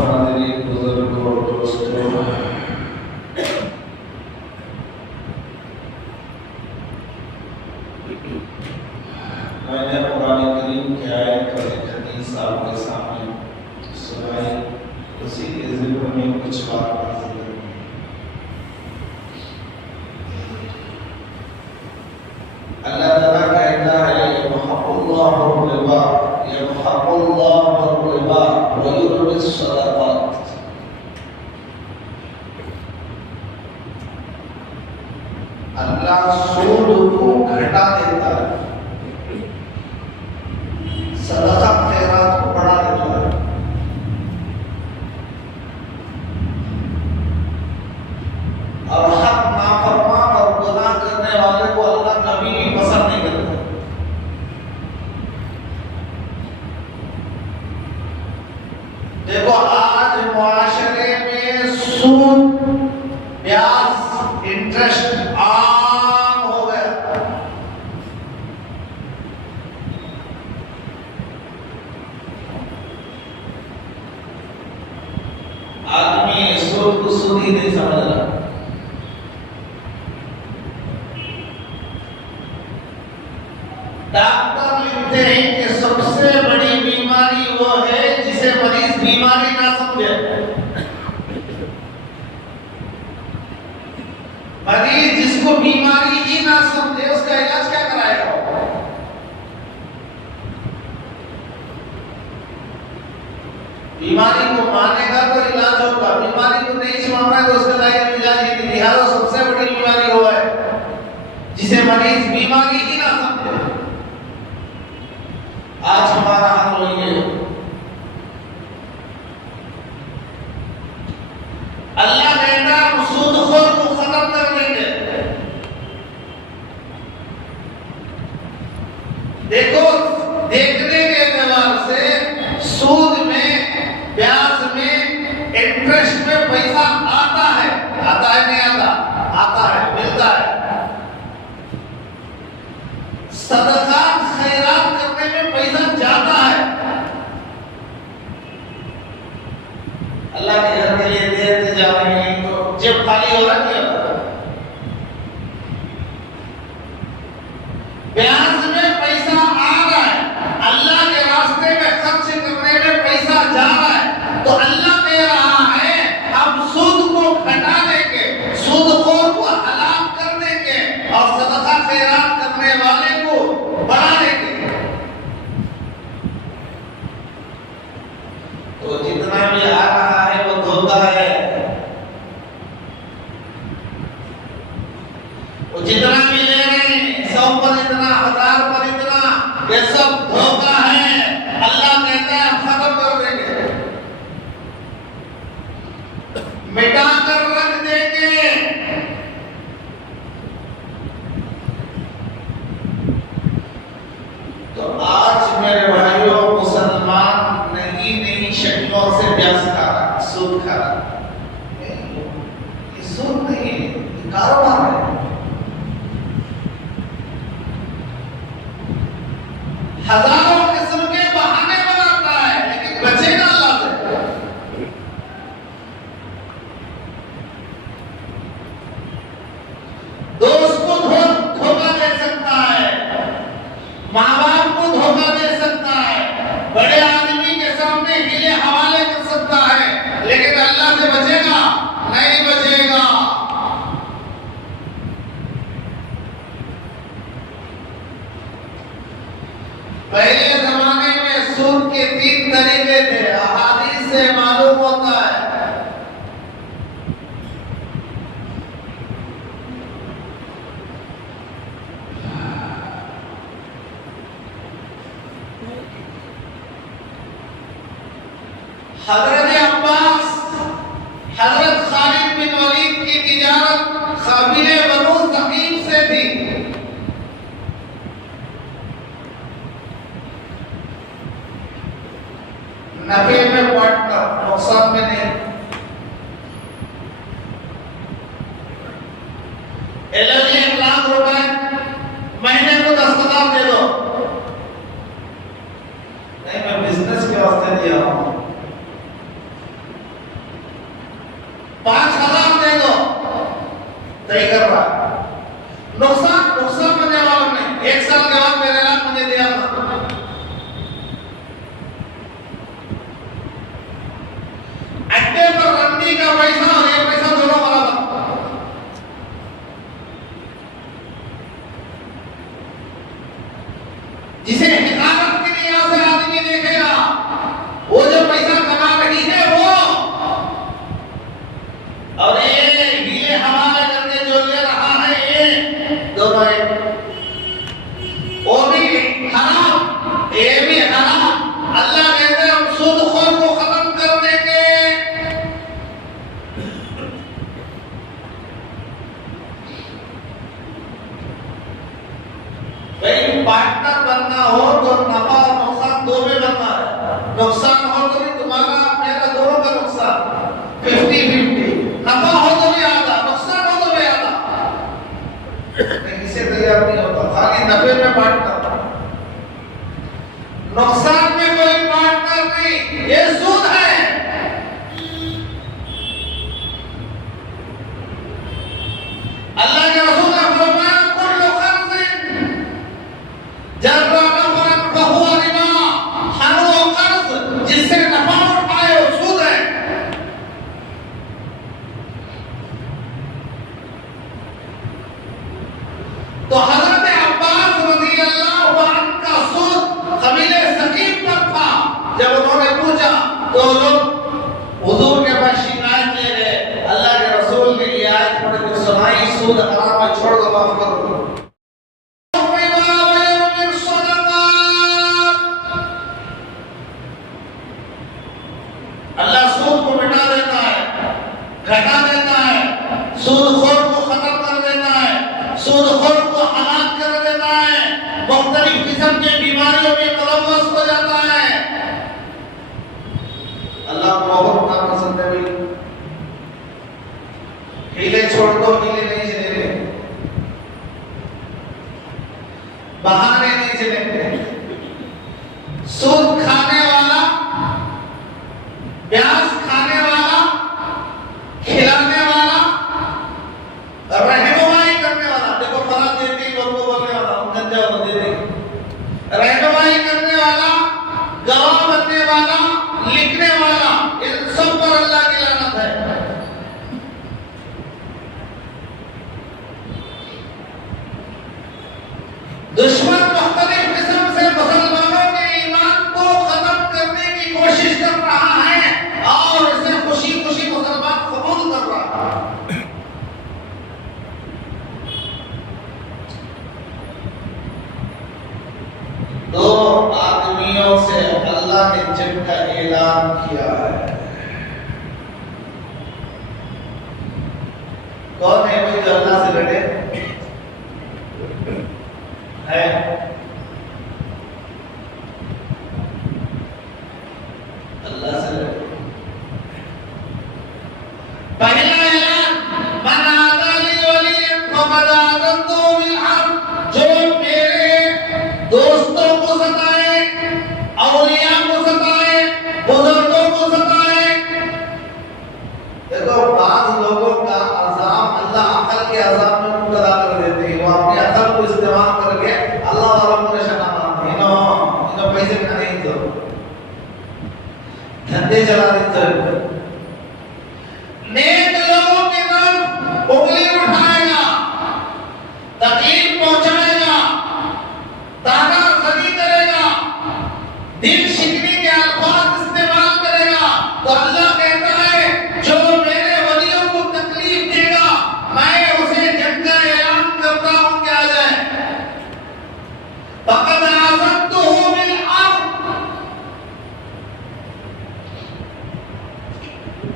हाज़िरीन बुजुर्ग और दोस्तों, मैंने कुरान करीम की आयत और एक हदीस आपके सामने सुनाई, उसी के ज़िक्र में कुछ बात अर्ज़ करूँगा। अल्लाह ताला कहता है यमहक़ुल्लाहु रिबा व युर्बि सदक़ात। अल्लाह सूद को घटा देता है, सदका खैरात को बढ़ा देता है। और हक नाफरमान और गुनाह करने वाले को अल्लाह कभी भी पसंद नहीं करता। देखो आज मुआशरे में सूद, ब्याज, इंटरेस्ट आम हो गया। आदमी सूद को सूद ही नहीं समझ रहा। डॉक्टर लिखते हैं कि सबसे बड़ी बीमारी वो है जिसे मरीज बीमारी ना समझे। मरीज जिसको बीमारी ही ना समझे उसका इलाज क्या कराएगा? बीमारी को मानेगा तो इलाज होगा, बीमारी को नहीं छुड़ाना है तो उसका लायक इलाज ही नहीं। लिहाजा सबसे बड़ी बीमारी वो है जिसे मरीज बीमारी ही ना समझे। आज हमारा हाल वही है। अल्लाह कहता है हम सूदखोर को खत्म कर देंगे। देखो, देखने के एतबार से सूद में, ब्याज में, इंटरेस्ट में पैसा आता है नहीं आता? आता है, मिलता है। सदकात खैरात करने में पैसा जाता है। अल्लाह के घर के लिए देते जा रहे हैं तो जेब खाली हो रहा है। ब्याज में पैसा आ रहा है, अल्लाह के रास्ते में खर्च करने में पैसा जा रहा है, तो अल्लाह कह रहा है हम सूद को घटा देंगे, सूदखोर को हलाक कर देंगे और सदका खैरात करने वाले को बढ़ा देंगे। तो जितना भी आ रहा है वो धोखा है। वो जितना भी ले रहे हैं, 100 पर इतना, 1000 पर इतना, ये सब धोखा है। अल्लाह कहता है खत्म कर देंगे, मिटा कर रख देंगे। तो आज मेरे भाइयों, मुसलमान नई शक्लों से ब्याज खा रहा, सूद खा रहा। ये सूद नहीं है, ये कारोबार है। हजारों किस्म के बहाने बनाता है, लेकिन बचेगा अल्लाह से। दोस्त को धोखा दे सकता है, माँ बाप को धोखा दे सकता है, बड़े आदमी के सामने हिले हवाले कर सकता है, लेकिन अल्लाह से बचेगा? नहीं बचेगा। पहले जमाने में सूद के 3 तरीके थे, अहादीस से मालूम होता है। हजरत अब्बास, हजरत खालिद बिन वलीद की तिजारत कबीले बनु सकीफ से थी। नफे में पार्टनर, नुकसान में नहीं। एलर्जी 1 लाख रुपए महीने को 10,000 दे दो। नहीं, मैं बिजनेस के वास्ते दिया हूं। 5,000 दे दो, तय कर रहा। नुकसान में जवाब नहीं। 1 साल के बाद मेरे लाख मुझे दिया था। अड्डे पर रंडी का पैसा और ये पैसा दोनों बराबर। जिसे हिफाजत के लिए से आदमी देखेगा, वो जो पैसा कमा रही है वो, और ये हीले हवाले करके जो ले रहा है, ये दोनों एक। वो भी हराम, ये भी हराम। अल्लाह कहते हैं हम सूदखोर को खत्म कर देंगे। भाई पार्टनर बनना हो तो नफा और नुकसान दो में बनना है। नुकसान हो तो भी तुम्हारा मेरा दोनों का नुकसान 50-50, नफा हो तो भी आधा, नुकसान हो तो भी आधा। इसे तैयार नहीं होता, खाली नफे में पार्टनर, नुकसान में कोई पार्टनर नहीं। ये सूद है। अल्लाह के रसूल ने फरमाया कुल्लु कर्ज़िन जर्रा नफअन फहुवा रिबा, हर वो कर्ज जिससे नफा उठाए वो सूद है। तो हजरत अब्बास रज़ियल्लाहु अन्हु का सूद कबीले सकीफ पर था। जब उन्होंने पूछा तो लोग हुजूर के पास शिकायत ले गए, अल्लाह के रसूल ने ये आयत पढ़ के सुनाई, सूद हराम है, छोड़ दो, माफ कर दो। अल्लाह सूद को मिटा देता है, घटा देता है, सूदखोर को खत्म कर देता है, सूदखोर को हलाक कर देता है, मुख्तलिफ किस्म की बीमारियों में मुलव्वस हो जाता है। अल्लाह को बहुत ना पसंद है भाई। हीले छोड़ दो, हीले नहीं चलेंगे, बहाने नहीं चलेंगे। सूद खाने वाला, ब्याज खाने वाला, खिलाने वाला, रहनुमाई करने वाला, देखो फला देती लोग को बोलने वाला, गंदे वाला देते, रहनुमाई करने वाला, गवाह बनने वाला, लिखने वाला, इन सब पर अल्लाह की लानत है। दुश्मन मुख्तलिफ किस्म से मुसलमानों के ईमान को खत्म करने की कोशिश कर रहा है और इसे खुशी खुशी मुसलमान कबूल कर रहा है। दो आदमियों से अल्लाह ने जंग का ऐलान किया है। कौन है वो जो अल्लाह से लड़े? है अल्लाह से लड़े। पहला ऐलान, मन आदाली वलियन फक़द आज़नतु बिल हर्ब, जो मेरे दोस्तों को सताए, औलिया को सताए, बुजुर्गों को सताए। देखो बाद लोगों का अज़ाब अल्लाह अकल के अज़ाब में मुब्तला कर देते हैं। वो अपनी अकल को इस्तेमाल करके अल्लाह वालों को निशाना मारते हैं। इन्हों पैसे खाने ही दो, धंधे चला देते हैं। नेक लोगों की तरफ उंगली उठाएगा, तकलीफ पहुंचाएगा, तानाज़नी करेगा, दिल शिकनी के अल्फाज इस्तेमाल करेगा, तो अल्लाह कहता है जो मेरे वलियों को तकलीफ देगा मैं उसे जंग का ऐलान करता हूं कि आ जाए। फक़द आज़नतुहु बिल हर्ब,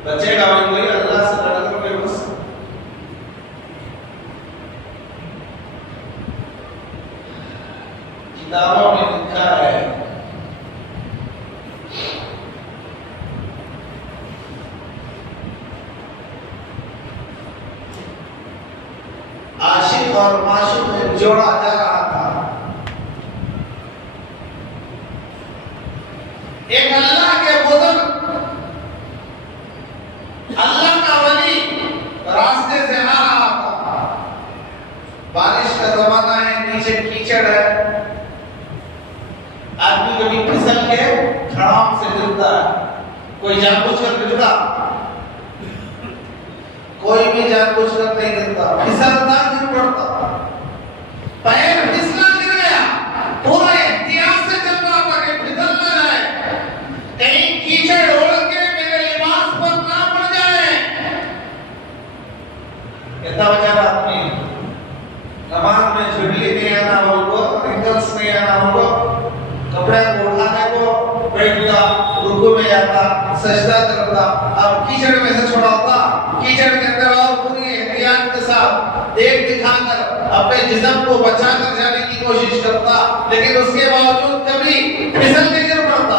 बचेगा वही अल्लाह से लड़कर बेबस। किताबों में लिखा है आशिक और माशूक में जोड़ा जा रहा था। एक अल्लाह के बुजुर्ग, अल्लाह का वली रास्ते से आ रहा था। बारिश का जमाना है, नीचे कीचड़ है, आदमी कभी फिसल के खड़ाम से गिरता है। कोई जानबूझकर गिरता, कोई भी जानबूझकर नहीं गिरता, फिसलता गिर पड़ता। पैर फिसला गिर गया, पूरा एहतियात से चल रहा था कि फिसल न जाए, कहीं कीचड़ उड़ के मेरे लिबास पर ना पड़ जाए। कहता बेचारा आदमी नमाज में झुल्ली नहीं आना होगा, रिंगल्स नहीं आना होगा, कपड़े को उठाने को बैठता, रुकू में जाता, सजदा करता, अब कीचड़ में से छुड़ाता, कीचड़ के अंदर और पूरी एहतियात के साथ देख दिखाकर अपने जिस्म को बचाकर जाने की कोशिश करता, लेकिन उसके बावजूद कभी फिसल के गिर पड़ता।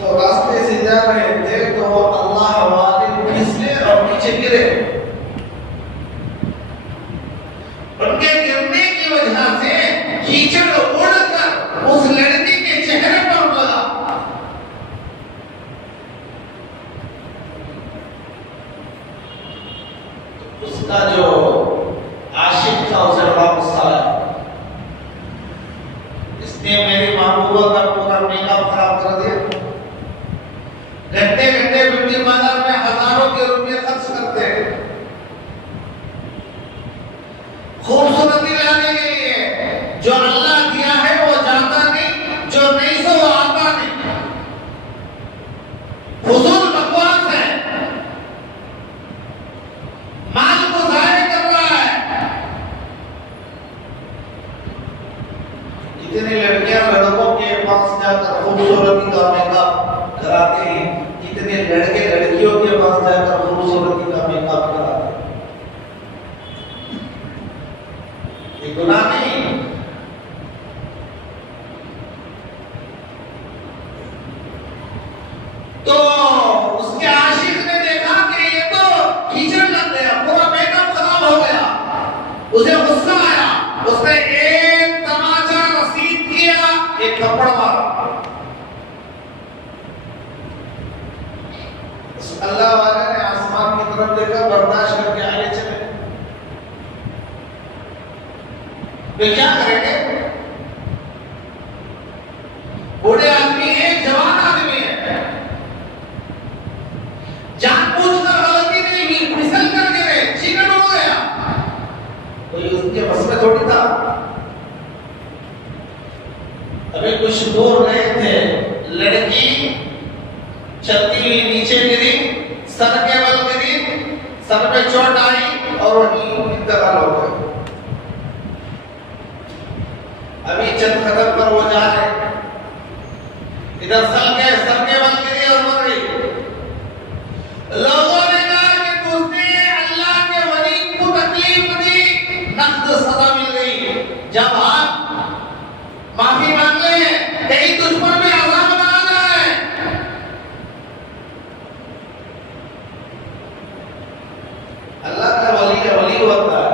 तो रास्ते से जा रहे थे तो अल्लाह वाले फिसले और नीचे गिरे। उनके गिरने की वजह से कीचड़ उड़कर उस लड़की के चेहरे पर लगा। उसका जो आशिक था उसे बड़ा गुस्सा आया, इसने मेरी महबूबा का पूरा मेकअप खराब कर दिया। घंटे घंटे ब्यूटी बाजार में हजारों के रुपए खर्च करते हैं खूबसूरती लाने के जो अल्लाह दिया है वो जाता नहीं, जो नहीं सो वो आता नहीं। फुजूल बकवास है, माल को जाया कर रहा है। कितनी लड़कियां लड़कों के पास जाकर खूबसूरती का मेकअप कराते हैं, कितने लड़के लड़कियों के पास जाकर खूबसूरती का मेकअप कराते हैं। ये गुनाह नहीं। तो उसके आशिक ने देखा कि ये तो कीचड़ लग गया, पूरा मेकअप खराब हो गया। उसे गुस्सा आया, उसने एक तमाचा रसीद किया, एक थप्पड़ मारा। अल्लाह वाले ने आसमान की तरफ देखा, बर्दाश्त करके आगे चले। वे क्या करेंगे? बूढ़े आदमी है, जवान आदमी है, जानबूझकर गलती नहीं हुई, फिसल कर गिरे, चिकन हो गया, कोई उसके बस में थोड़ी था। अभी कुछ दूर गए थे, लड़की चलती हुई नीचे गिरी, सर के बल गिरी, सर पे चोट आई और वहीं इंतकाल हो गया। अभी चंद कदम पर वो जा रहे, इधर सर के बल गिरी और मर गई। लोगों ने कहा कि तुझने अल्लाह के वली को तकलीफ दी, नक़्द सजा मिल गई। जब आप माफी मांग ले, कहीं तुझ पर भी अज़ाब ना आ जाए। अल्लाह का वली होता है,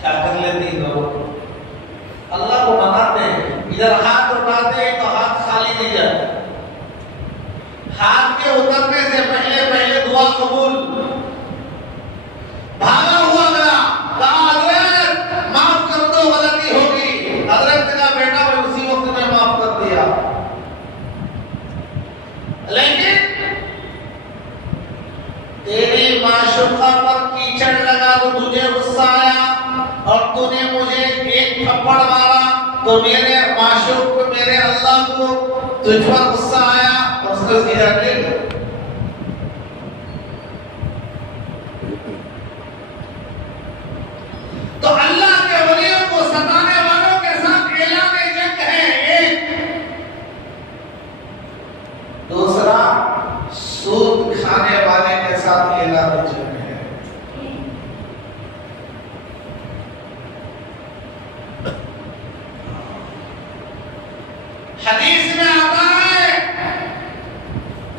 क्या कर लेते हैं लोग? अल्लाह को मनाते हैं, इधर हाथ उठाते हैं तो हाथ खाली नहीं जाता। हाथ के उतरने से पहले पहले दुआ कबूल। भागा हुआ गया, कहा हज़रत माफ कर दो, गलती होगी। हज़रत का बेटा भी उसी वक्त में माफ कर दिया। लेकिन तेरी माशूका पर कीचड़ लगा तो तुझे गुस्सा आया और तूने मुझे एक थप्पड़ मारा, तो मेरे माशूक को, मेरे अल्लाह को तुझ पर गुस्सा आया और उसने उसकी जान ले ली। तो अल्लाह के वलियों को सताने वालों के साथ ऐलान जंग है एक। दूसरा, सूद खाने वाले के साथ ऐलान जंग है। हदीस में आता है,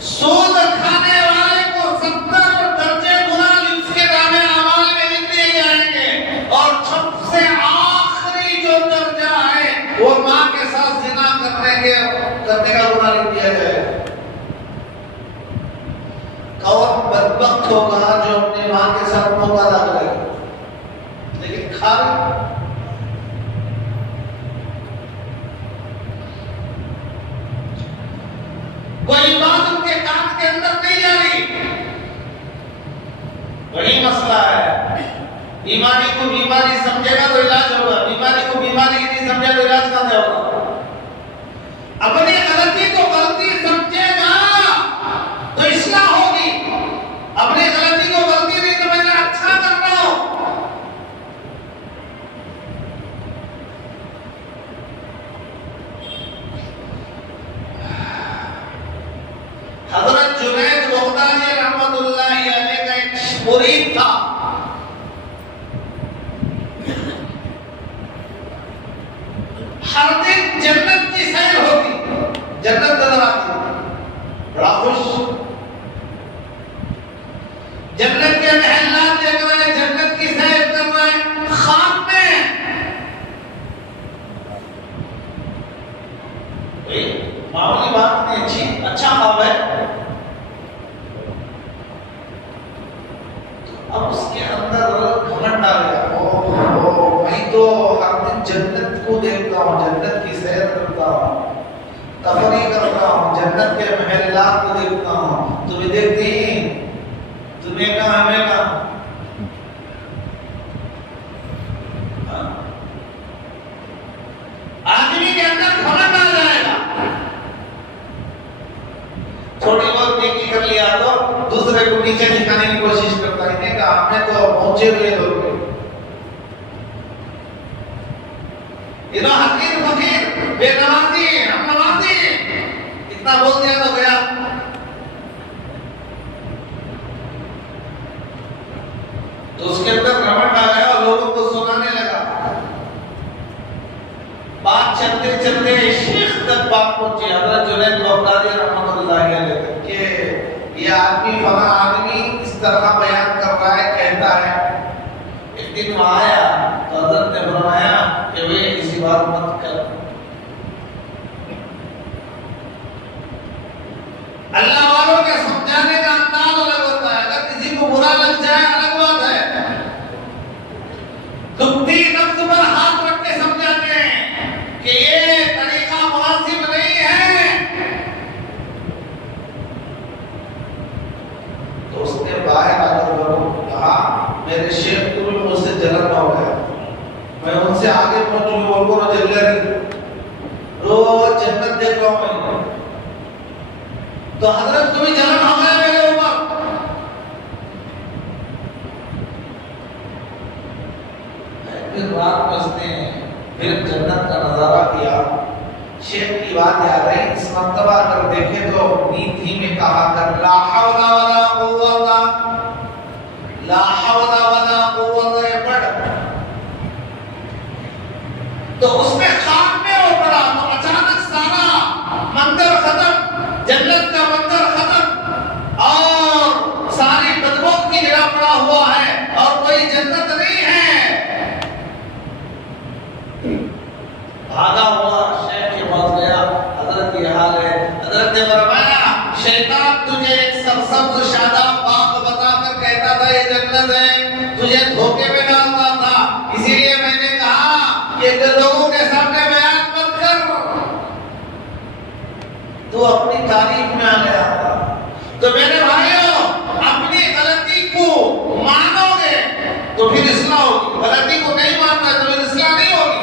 सूद खाने वाले को 70 दर्जे गुना उसके नामे अमाल में लिख दिए जाएंगे, और सबसे आखिरी जो दर्जा है वो माँ के साथ जिना करने का गुना लिख दिया जाएगा। कौन बदबख्त होगा जो अपनी माँ के साथ मुकाबला करेगा? लेकिन खा कोई बात उनके कान के अंदर नहीं जा रही। बड़ी मसला है। बीमारी को बीमारी समझेगा तो इलाज होगा, बीमारी को बीमारी नहीं समझे तो इलाज कहाँ से होगा? अपनी गलती को गलती समझेगा तो इस्लाह होगी। अपनी गलती को गलती नहीं समझना, अच्छा कर रहा हो। हज़रत जुनैद बगदादी रहमतुल्लाहि अलैह का एक मुरीद था। हर दिन जन्नत की सैर होती, जन्नत नजर आती, बड़ा खुश। जन्नत के महल्लात देख रहे हैं, जन्नत की सैर कर रहे हैं, ख्वाब में मामूली बात नहीं, अच्छा ख्वाब है। अब उसके अंदर घमंड आ गया, मैं तो हर दिन जन्नत को देखता हूँ, जन्नत की सैर करता हूँ, तफरी करता हूँ, जन्नत के महल्लात को देखता हूँ। तुम्हें देखती, तुम्हें कहा, हमें कहा। दूसरे को नीचे दिखाने की कोशिश करता है। इन्हें कहा हमें तो पहुंचे हुए लोग हकीर फकीर बेनमाजी हम नमाजी इतना बोल दिया तो गया। तो उसके अंदर घमंड आ गया और लोगों को सुनाने लगा। बात चलते चलते शेख तक बात पहुंची, हजरत जुनैद बगदादी रहमतुल्लाह अलैह तक के ये आदमी फला आदमी इस तरह बयान कर रहा है, कहता है। एक दिन वहां आया तो हजरत ने फरमाया कि वे किसी बात मत कर। अल्लाह वालों के समझाने का अंदाज अलग होता है। अगर किसी को बुरा लग जाए अलग बात है, दुखती नफ्स पर हाथ रख के समझाते हैं कि ये तरीका मुनासिब नहीं है। तो उसने बाहर आकर कहा मेरे शेख को भी मुझसे जलन हो गया, मैं उनसे आगे पहुंचूंगा, उनको रोज जन्नत देख रहा हूं। तो हजरत को भी जलन हो गया मेरे ऊपर। फिर रात में उसने फिर जन्नत का नजारा किया। शेख की बात याद है, इस मर्तबा अगर देखे तो नींद ही में कहा कर ला हौला वला कुव्वता पढ़। तो उसने ख्वाब में वो पढ़ा तो अचानक सारा मंदिर खत्म, जन्नत का मंदिर खत्म और सारी बदबू की जगह पड़ा हुआ है और कोई जन्नत नहीं है। भागा हुआ शेख के पास गया, हजरत की हाल है। हजरत ने फरमाया शैतान तुझे एक सरसब्ज शादाब बाग बताकर कहता था ये जन्नत है, तुझे धोखे में डालता था, इसीलिए मैंने कहा कि लोगों के सामने बयान मत कर। तू अपनी तारीफ में आ गया। तो मेरे भाइयों अपनी गलती को मानोगे तो फिर इस्लाह होगी, गलती को नहीं मानना तो फिर इस्लाह नहीं होगी।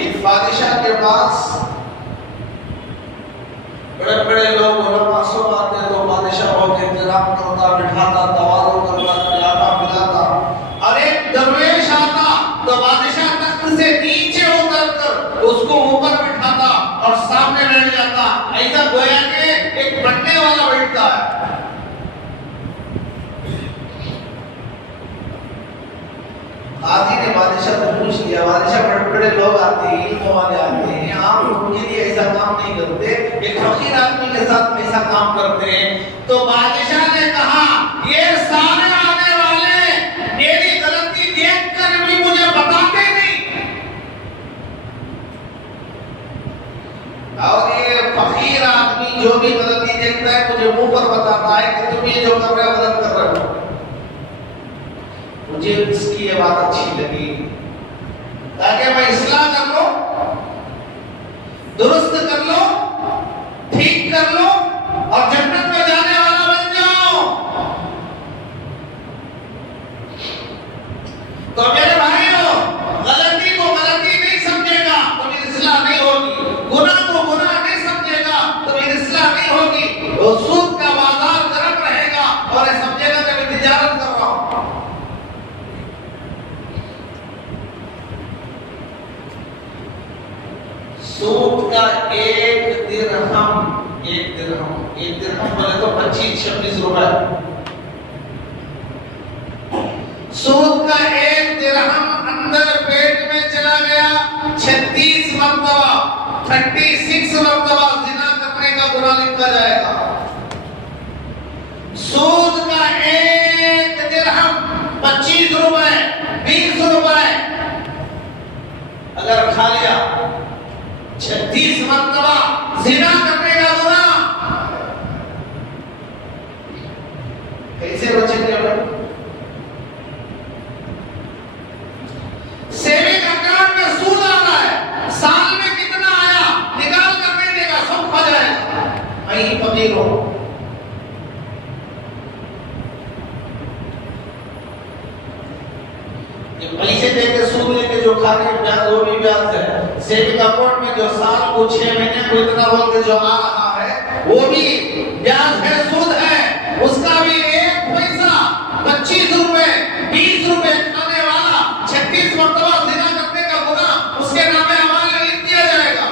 एक बादशाह के पास बड़े बड़े लोग मासूम आते तो बादशाह बहुत इंतजाम करता, बिठाता, तवाज़ु करता, खिलाता पिलाता। और एक दरवेश आता तो बादशाह तख्त से नीचे उतरकर उसको ऊपर बिठाता और सामने बैठ जाता, ऐसा गोया के एक बनने वाला बैठता है। आदि ने बादशाह को पूछ लिया, बादशाह बड़े बड़े लोग आते हैं, इल्म वाले आते हैं, आप उनके लिए ऐसा काम नहीं करते, एक फकीर आदमी के साथ ऐसा काम करते हैं। तो बादशाह ने कहा ये सारे आने वाले मेरी गलती देखकर भी मुझे बताते नहीं, और ये फकीर आदमी जो भी गलती देखता है मुझे मुंह पर बताता है कि तुम ये जो कर रहे हो गलत कर रहे हो। मुझे इसकी ये बात अच्छी लगी ताकि मैं इस्लाह कर लो, दुरुस्त कर लो, ठीक कर लो और जन्नत में जाने वाला बन जाओ। तो मेरे भाइयों गलती को गलती नहीं समझेगा तो फिर इस्लाह नहीं होगी, गुनाह को गुनाह नहीं समझेगा तो फिर इस्लाह नहीं होगी। वो सूद का बाजार गर्म रहेगा और ये समझेगा कि मैं तिजारत कर रहा हूं। सूद का एक दिरहम बोले तो 25-26 रुपए। सूद का एक दिरहम अंदर पेट में चला गया 36 मरतबा 36 मरतबा जिना करने का गुनाह लिखा जाएगा। सूद का एक दिरहम 25 रुपए 20 रुपए अगर खा लिया 36 मरतबा जिना करने का गुनाह। कैसे बचेंगे हम? सेविंग अकाउंट में सूद आ रहा है, साल में कितना आया निकाल कर नहीं देगा, सब खा जाएगा। मैं ही फकीर हूं। ये पैसे देके सूद लेके जो खा खाली ब्याज, वो भी ब्याज है। सेविंग अकाउंट में जो साल को 6 महीने को इतना बोल के जो आ रहा है वो भी ब्याज है, सूद है। उसका भी 1 पैसा 25 रुपए 20 रुपए खाने वाला 36 मरतबा जिना करने का गुनाह उसके नामे हमारे लिख दिया जाएगा।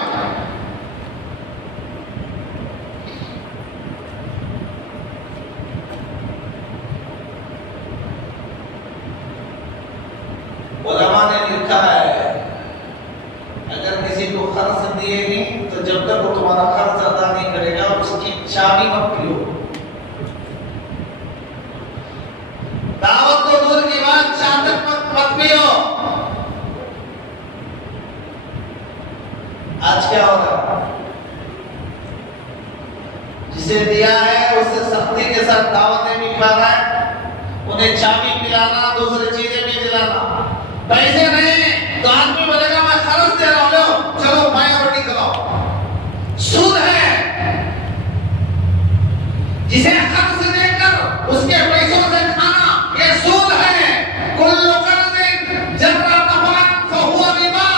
उलमा ने लिखा है अगर किसी को खर्च दिए नहीं तो जब तक वो तुम्हारा खर्च अदा नहीं करेगा उसकी चाबी मत पियो। दावत तो दूर की बात, चादर मत पियो। आज क्या होगा, जिसे दिया है उसे सख्ती के साथ दावतें भी खिला रहा है, उन्हें चाबी पिलाना, दूसरी चीजें भी दिलाना। पैसे नहीं तो आदमी बोलेगा मैं खर्च दे रहा हूं, चलो माइनॉरिटी कराओ। सूद है, जिसे खर्च देकर उसके पैसों से खाना, ये सूद है। कुल्लु कर्ज़िन जर्रा नफ़अन फहुवा रिबा।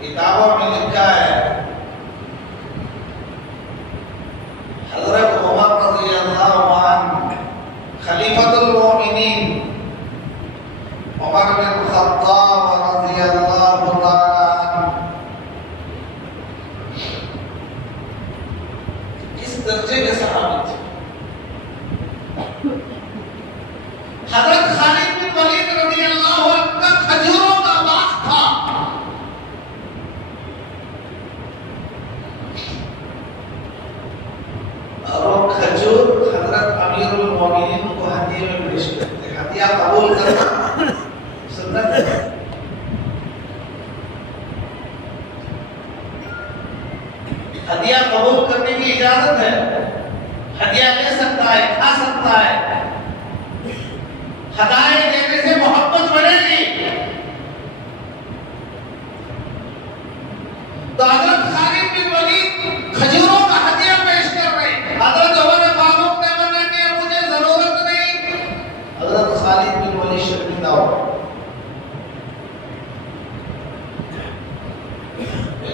किताबों में लिखा है हज़रत उमर रज़ियल्लाहु अन्हु खलीफतुल मोमिनीन उमर बिन खत्ताब रज़ियल्लाहु ताला अन्हु किस दर्जे के सहाबी थे। हज़रत खालिद बिन वलीद रज़ियल्लाहु अन्हु का खजूरों का बाग था। और खजूर हज़रत अमीरुल मोमिनीन को हदिया में पेश करते हैं। हदिया कबूल करना सुन्नत है। हदिया कबूल करने की इजाजत है, हदिया ले सकता है, खा सकता है। हदायत देने से मोहब्बत बढ़ेगी। तो हज़रत खालिद बिन वलीद खजूरों का हदिया पेश कर रहे हैं। हज़रत उमर फारूक ने मना किया, मुझे जरूरत नहीं। हज़रत खालिद बिन वलीद शर्मिंदा हो,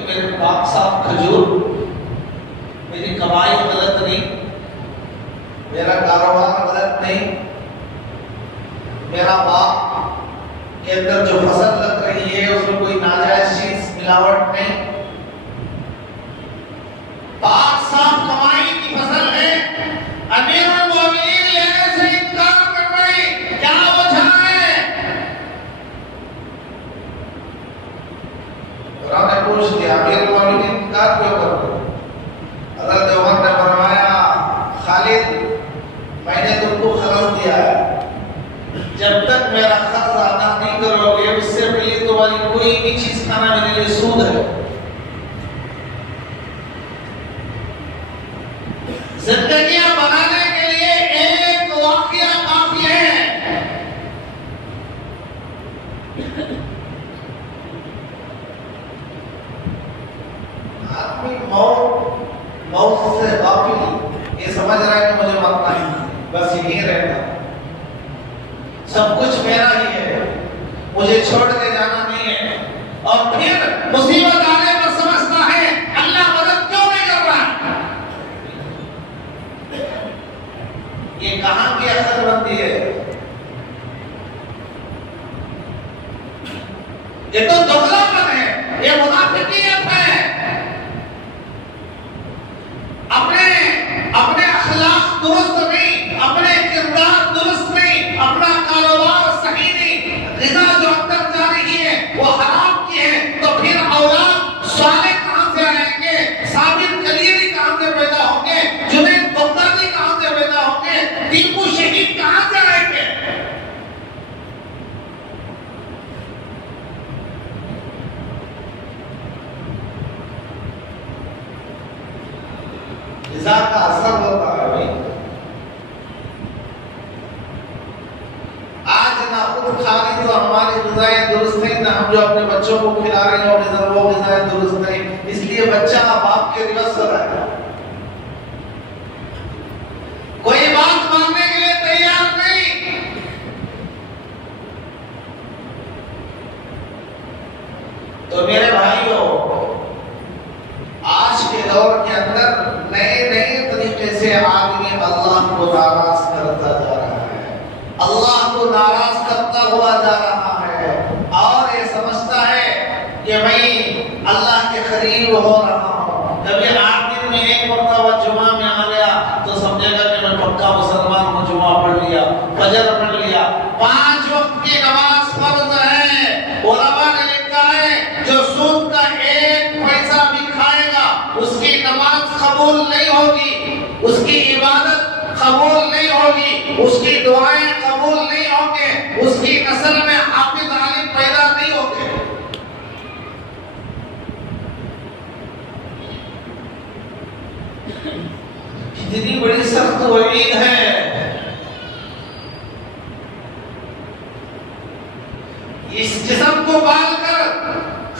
मेरे बाप साहब खजूर, मेरी कमाई गलत नहीं, मेरा कारोबार गलत नहीं, मेरा बाप के अंदर जो फसल लग रही है उसमें कोई नाजायज चीज मिलावट नहीं, पाक साफ कमाई की फसल है। अमीरुल मोमिनीन लेने से इनकार कर रहे, क्या वजह है? उन्होंने पूछ दिया अमीरुल मोमिनीन इनकार क्यों कर रहे? हज़रत उमर ने फरमाया खालिद मैंने तुमको खर्च दिया है, जब तक मेरा खर्च अदा नहीं करोगे उससे पहले तुम्हारी कोई भी चीज खाना मेरे लिए सूद है। जिंदगियां बनाने के लिए एक वाकया काफी है। आदमी मौत से गाफिल ये समझ रहा है कि मुझे मरना है, बस यहीं रहना, सब कुछ मेरा ही है, मुझे छोड़ के जाना नहीं है। और फिर मुसीबत आने पर समझता है अल्लाह मदद क्यों नहीं कर रहा। ये कहां की अक्लमंदी है? ये तो दोगलापन है, ये मुनाफिकियत है। अपने अखलाक दुरुस्त नहीं, अपने किरदार दुरुस्त नहीं, अपना कारोबार सही नहीं, ग़िज़ा जो अंदर जा रही है वो हराम की है, तो फिर औलाद साले कहां से आएंगे? साबिर कलीरी कहां से पैदा होंगे? जुनैद बगदादी कहां से पैदा होंगे? टीपू शहीद कहां से आएंगे? ग़िज़ा का असर होता है भाई। आज ना खुद खा रही तो हमारी ग़िज़ाएं दुरुस्त नहीं, ना हम जो अपने बच्चों को खिला रहे हैं वो ग़िज़ाएं दुरुस्त नहीं। इसलिए बच्चा बाप के रिवर्स कर रहा है, कोई बात मानने के लिए तैयार नहीं। तो मेरे भाइयों, आज के दौर के अंदर नए नए तरीके से आदमी अल्लाह को नाराज करता जा रहा है, अल्लाह को नाराज करता हुआ जा रहा है, और ये समझता है कि मैं अल्लाह के करीब हो रहा हूँ। कभी 8 दिन में एक मरतबा जुमा में आ गया तो समझेगा कि मैं पक्का मुसलमान हूँ, जुमा पढ़ लिया, फजर पढ़ लिया। 5 वक्त की नमाज फर्ज है। उलमा ने लिखा है जो सूद का 1 पैसा भी खाएगा उसकी नमाज कबूल नहीं होगी, उसकी इबादत कबूल नहीं होगी, उसकी दुआएं कबूल नहीं होंगे, उसकी नस्ल में हाफिज आलिम पैदा नहीं होंगे। कितनी बड़ी सख्त वईद है। इस जिस्म को बाल कर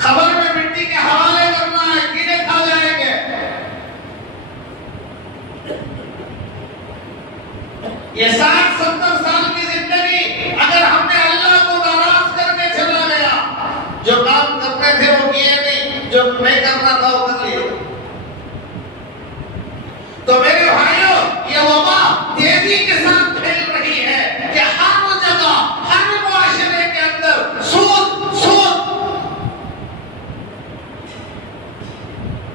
खबर में मिट्टी के हवाले करना है, कीड़े खा जाएंगे। ये 60-70 साल की जिंदगी अगर हमने अल्लाह को नाराज करके चला गया, जो काम करने थे वो किए नहीं, जो नहीं करना था वो कर लिए। तो मेरे भाइयों, ये वबा तेजी के साथ फैल रही है कि हर जगह, हर मुआशरे के अंदर सूद सूद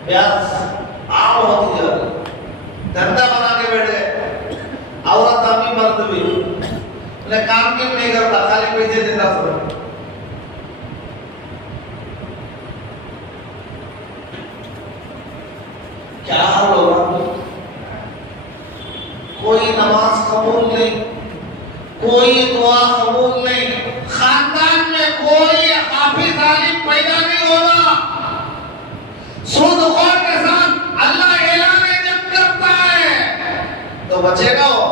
ब्याज आम होती जा रही, धंधा बना के बैठ गए। औरत आदमी मर्द भी काम क्यों नहीं करता, खाली पैसे देता सब। क्या हाल होगा? कोई नमाज कबूल नहीं, कोई दुआ कबूल नहीं, खानदान में कोई हाफिज आलिम पैदा नहीं होगा। सूदखोर के साथ अल्लाह ऐलान जब करता है तो बचेगा वो।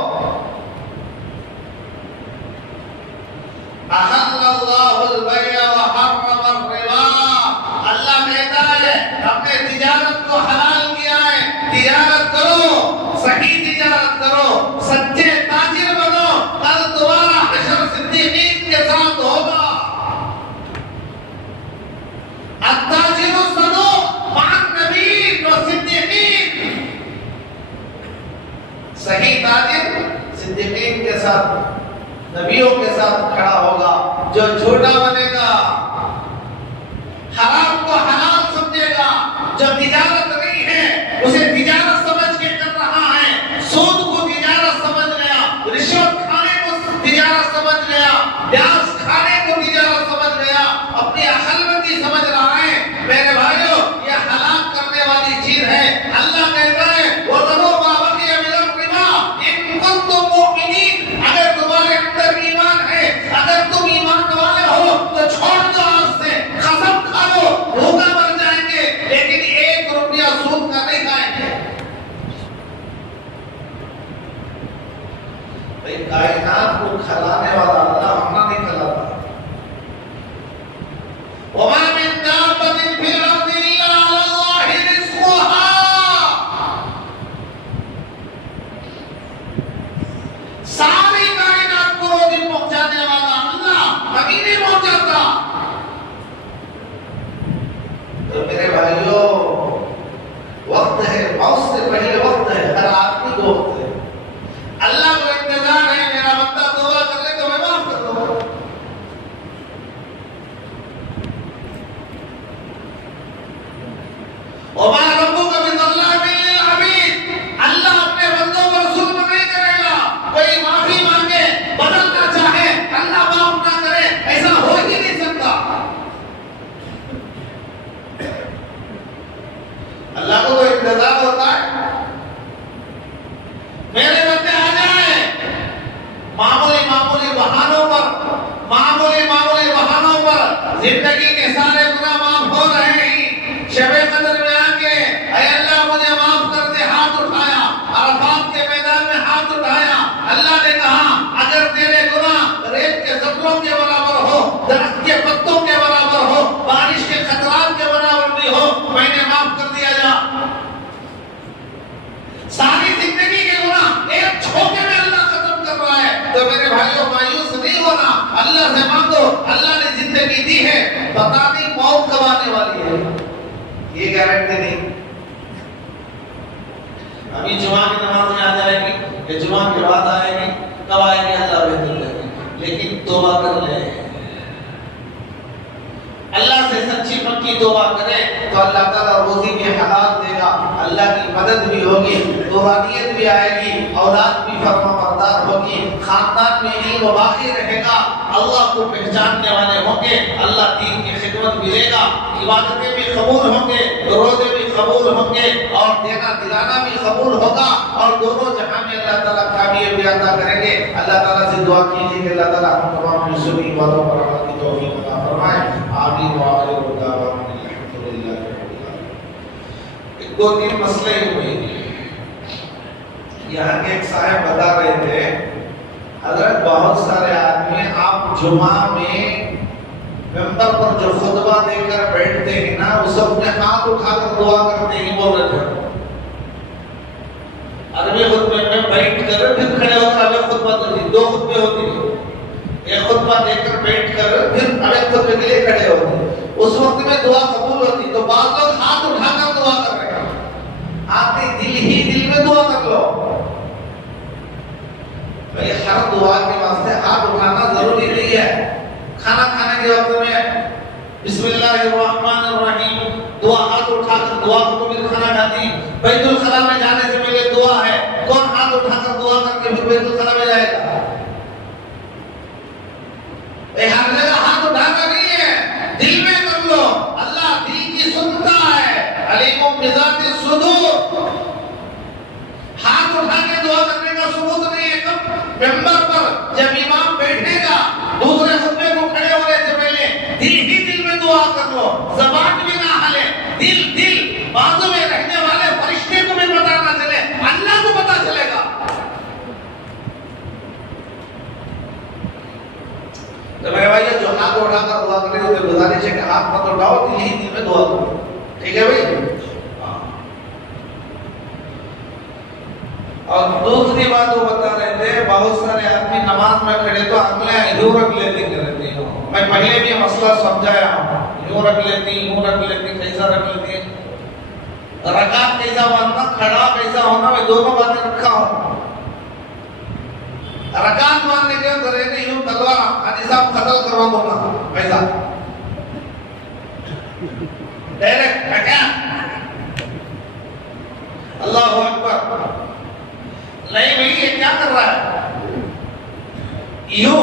अहल्लल्लाहुल बैअ व हर्रमर रिबा, अल्लाह कहता है हमने तिजारत को हलाल किया है, तिजारत करो, सही तिजारत करो, सच्चे ताजिर बनो, कल तुम्हारा हश्र सिद्दीकीन के साथ होगा। अत्ताजिरु सदूक मअन नबीय्यीन व सिद्दीकीन, सही ताजिर सिद्दीकीन के साथ, नबियों के साथ खड़ा होगा। जो झूठा बनेगा, हराम को हलाल समझेगा, जो तिजारत नहीं है उसे तिजारत समझ के कर रहा है, सूद को तिजारत समझ गया, रिश्वत खाने को तिजारत समझ गया, ब्याज खाने को तिजारत समझ गया, अपनी अक्लमंदी समझ रहा है। मेरे भाइयों, ये हलाक करने वाली चीज है। अल्लाह कहता है वज़रो मा बक़िया मिनर रिबा इन कुंतुम मुमिनीन, अगर तुम्हारे अंदर ईमान है, अगर तुम ईमान वाले हो तो छोड़ दो, आज से कसम खा लो, भूखा मर जाएंगे लेकिन 1 रुपया सूद का नहीं खाएंगे। भाई कायनात को खिलाने वाला अल्लाह, हमने नहीं खिलाता। वमा मिन दाब्बतिन फिल अर्दि इल्ला अल्लाहि रिज़्क़ुहा, सारी कायनात को रोजी पहुंचाने वाला अल्लाह, कभी नहीं पहुंचाता। तो मेरे भाइयों, वक्त है, मौत से पहले वक्त है, हर आदमी को वक्त है। अल्लाह को इंतजार है, मेरा बंदा तौबा कर ले तो मैं माफ कर दूंगा। वमा रब्बुका बिज़ल्लामिल लिल अबीद, अल्लाह अपने बंदों पर जुल्म नहीं करेगा। कोई माफी मांगे, बदलना चाहे, अल्लाह माफ ना करे, ऐसा हो ही नहीं सकता। अल्लाह को तो इंतजार होता है, मेरे बंदे आ जाए। मामूली मामूली बहानों पर, मामूली मामूली बहानों पर जिंदगी के सारे गुनाह माफ हो रहे हैं। शब कदर में आके ऐ अल्लाह मुझे माफ कर दे, हाथ उठाया, अरफात के मैदान में हाथ उठाया। अल्लाह ने कहा अगर तेरे गुनाह रेत के जबरों के बराबर हो, दरख्त के पत्तों के बराबर हो, बारिश के खतरात के बराबर भी हो, मैंने माफ दो, अल्लाह ने जिंदगी दी है, पता नहीं मौत कब आने वाली है, ये गारंटी नहीं। अभी जुमा की नमाज में आ जाएगी, ये जुमा के बाद आएगी, कब आएगी अल्लाह बेहतर जाएगी, लेकिन तौबा कर ले, अल्लाह से सच्ची पक्की तौबा करे तो अल्लाह ताला रोजी भी हलाल देगा, अल्लाह की मदद भी होगी, रूहानियत भी आएगी, औलाद भी फरमाबरदार होगी, खानदान में इल्म बाकी रहेगा, अल्लाह को पहचानने वाले होंगे, अल्लाह दीन की खिदमत मिलेगा, इबादतें भी कबूल होंगे, रोजे भी कबूल होंगे और देना दिलाना भी कबूल होगा और दोनों जहां में अल्लाह ताला कामयाबी अता करेंगे। अल्लाह ताला से दुआ कीजिए कि अल्लाह ताला हम तमाम मुस्लिम बातों पर अमल की तौफीक अता फरमाए। आमीन व आखिरु दावाना अल्हम्दुलिल्लाह रब्बिल आलमीन। दो तीन मसले हुए, यहाँ के एक साहब बता रहे थे, हजरत बहुत सारे आदमी आप जुमा में मेंबर पर जो खुतबा देकर बैठते हैं ना, उस अपने हाथ उठाकर दुआ करते हैं, बोल रहे थे अरबी खुतबे में बैठ कर फिर खड़े होकर अलग खुतबा देते, दो खुतबे होती है, एक खुतबा देकर बैठ कर फिर अलग खुतबे के लिए खड़े होते, उस वक्त में दुआ कबूल होती। तो बाद लोग हाथ उठाकर दुआ कर रहे हैं, आपने दिल ही दिल में दुआ कर लो भाई, हर दुआ के वास्ते हाथ उठाना जरूरी नहीं है। खाना खाने के वक्त में बिस्मिल्लाहिर्रहमानिर्रहीम दुआ हाथ उठाकर दुआ को भी खाना खाती, बैतुल खला में जाने से पहले दुआ है, कौन हाथ उठाकर दुआ करके फिर बैतुल खला में जाएगा? हर जगह हाथ उठाना नहीं है, दिल में कर लो, अल्लाह दिल की सुनता है, अलीमुम बिज़ाति सुदूर। हाथ उठा के दुआ करने का सबूत नहीं है, कब मेंबर पर जब इमाम बैठेगा दूसरे खुतबे को खड़े होने से पहले दिल ही दिल में दुआ कर लो, ज़बान भी ना हिले, दिल दिल बाजू में रहने वाले फरिश्ते को भी पता ना चले, अल्लाह को पता चलेगा। तो मेरे भाई जो हाथ उठाकर दुआ कर रहे हो, तो गुजारिश है कि हाथ मत उठाओ, दिल ही दिल में दुआ करो, ठीक है भाई। और दूसरी बात वो बता रहे थे, बहुत सारे आदमी नमाज में खड़े तो आंगुलियां यूं रख लेती रहती हैं, मैं पहले भी मसला समझाया हूं, यूं रख लेती, कैसा रख लेती, रकात कैसा बांधना, खड़ा कैसा होना, मैं दोनों बातें रखा हूं। रकात बांधने के अंदर यूं तलवार हाजी साहब कत्ल करवा दूंगा पैसा डायरेक्ट रका, अल्लाह अकबर, नहीं भाई ये क्या कर रहा है, यूं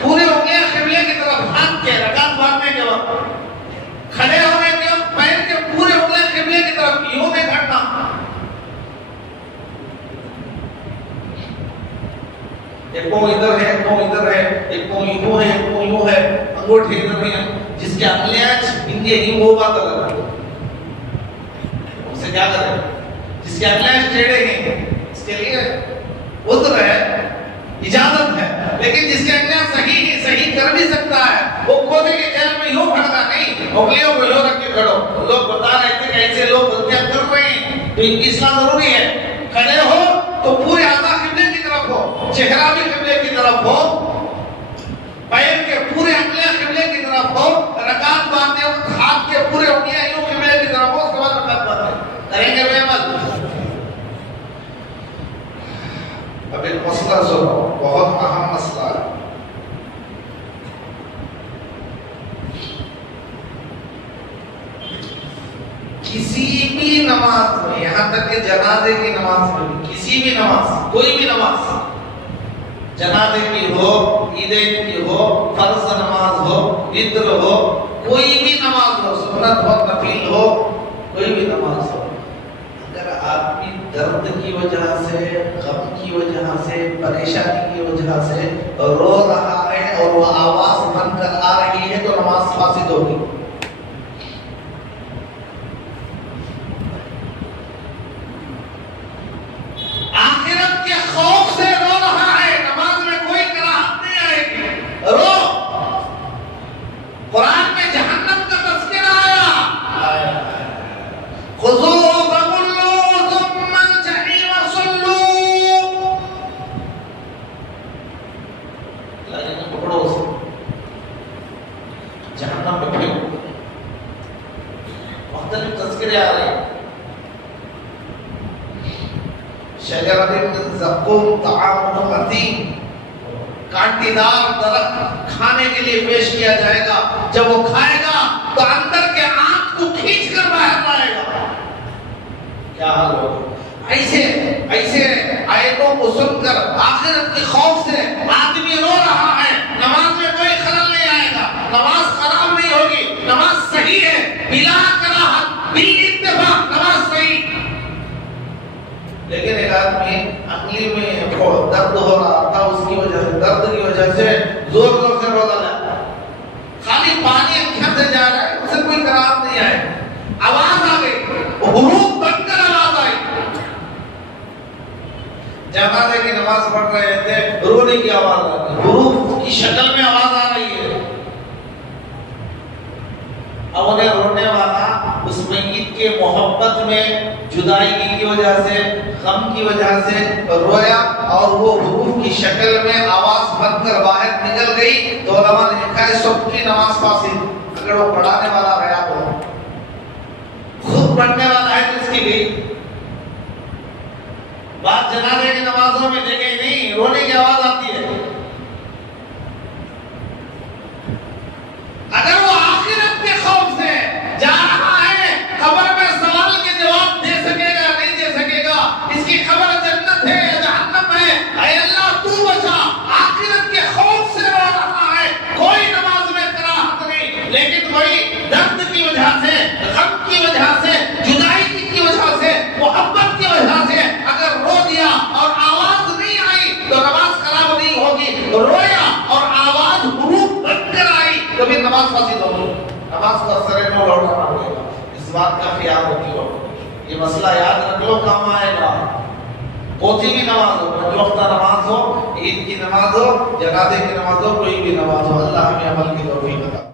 पूरे उंगलियां किबले की तरफ हाथ के रकात बांधने के वक्त, खड़े होने के वक्त पैर के पूरे उंगलियां किबले की तरफ यूं नहीं करना, एक पांव इधर है, एक पांव इधर है, एक पांव यूं है, एक पांव यूं है, अंगूठे इधर है, जिसके उंगलियां इनके यूं वो बात अलग है, उससे क्या करें, जिसके अगले टेढ़े हैं इसके लिए उधर है, इजाजत है, लेकिन जिसके अगले सही है, सही कर भी सकता है, वो खोदे के जेल में यूं खड़ना नहीं, उंगलियों को यूं रख के खड़ो। लोग बता रहे थे कि ऐसे लोग गलतियां कर रहे हैं, तो इनकी इस्लाह जरूरी है, खड़े हो तो पूरे आधा किबले की तरफ हो, चेहरा भी किबले की तरफ हो, पैर के पूरे उंगलियां किबले की तरफ हो, रकात बांधते वक्त हाथ के पूरे उंगलियां यूं किबले की तरफ हो, उसके बाद रकात बांधते करेंगे वे मत। अब एक मसला सुनो, बहुत अहम मसला है। किसी भी नमाज में, यहाँ तक कि जनाजे की नमाज में, किसी भी नमाज, कोई भी नमाज, जनाजे की हो, ईदेन की हो, फर्ज नमाज हो, वित्र हो, कोई भी नमाज हो, सुन्नत हो, नफिल हो, कोई भी नमाज हो, अगर आदमी दर्द की वजह से, गम की वजह से, परेशानी की वजह से रो रहा है और वो आवाज बनकर आ रही है, तो नमाज फासिद होगी। आखिरत के खौफ से रो रहा है, नमाज में कोई कराहत नहीं आएगी, रो। कुरान में जहन्नम का तज़किरा आया, खुज़ू फगुल्लू सुम्मा जहीम सल्लू, लेकिन पकड़ो जहन्नम में फेंक दो। मुख्तलिफ तज़किरे आ रहे हैं। शजरतिन ज़क़ूम तआमुल असीम, कांटेदार दरख्त खाने के लिए पेश किया जाएगा। जब वो खाएगा तो अंदर के आंत को खींच कर बाहर लाएगा। क्या हाल होगा? ऐसे ऐसे आयतों को सुनकर आखिरत के खौफ से आदमी रो रहा है। नमाज में कोई खलल नहीं आएगा, नमाज खराब नहीं होगी, नमाज सही है, बिला कराहत, बिल इत्तेफाक नमाज सही। लेकिन एक आदमी अकली में दर्द हो रहा था, उसकी वजह से, दर्द की वजह से जोर जोर से रो रहा है, खाली पानी आंखों से जा रहा है, उसे कोई कराहत नहीं आए, आवाज आ गई, हुरूफ बनकर आवाज आई। जमाने की नमाज पढ़ रहे थे, रोने की आवाज आ रही, हुरूफ की शक्ल में आवाज आ रही है। अब उन्हें रोने वाला उस मय्यत के मोहब्बत में जुदाई की वजह से, गम की वजह से रोया और वो हुरूफ की शक्ल में आवाज बनकर बाहर निकल गई। तो उलमा ने लिखा है सबकी नमाज फासिद। अगर वो पढ़ाने वाला गया तो, खुद पढ़ने वाला है तो उसकी गई बात। जनाजे की नमाजों में देखे नहीं, रोने की आवाज आती है। अगर वो आखिरत के खौफ से जा रहा है, खबर में सवाल के जवाब दे सकेगा नहीं दे सकेगा, इसकी खबर जन्नत है या जहन्नम है, ऐ अल्लाह तू बचा, आखिरत के खौफ से रो रहा है, कोई नमाज में कराहत नहीं। लेकिन कोई दर्द की वजह से, गम की वजह से, जुदाई की वजह से, मोहब्बत की वजह से अगर रो दिया और आवाज नहीं आई तो नमाज खराब नहीं होगी। रोया और आवाज हुरूफ बनकर आई तो फिर नमाज फासिद होगी, नमाज का असर न लौटाना पड़ेगा। इस बात का ख्याल रखियो, ये मसला याद रख लो, काम आएगा। कोई भी नमाज हो, पांच वक्त नमाज हो, ईद की नमाज हो, जनाजे की नमाज हो, कोई भी नमाज हो, अल्लाह हमें अमल की तौफीक अता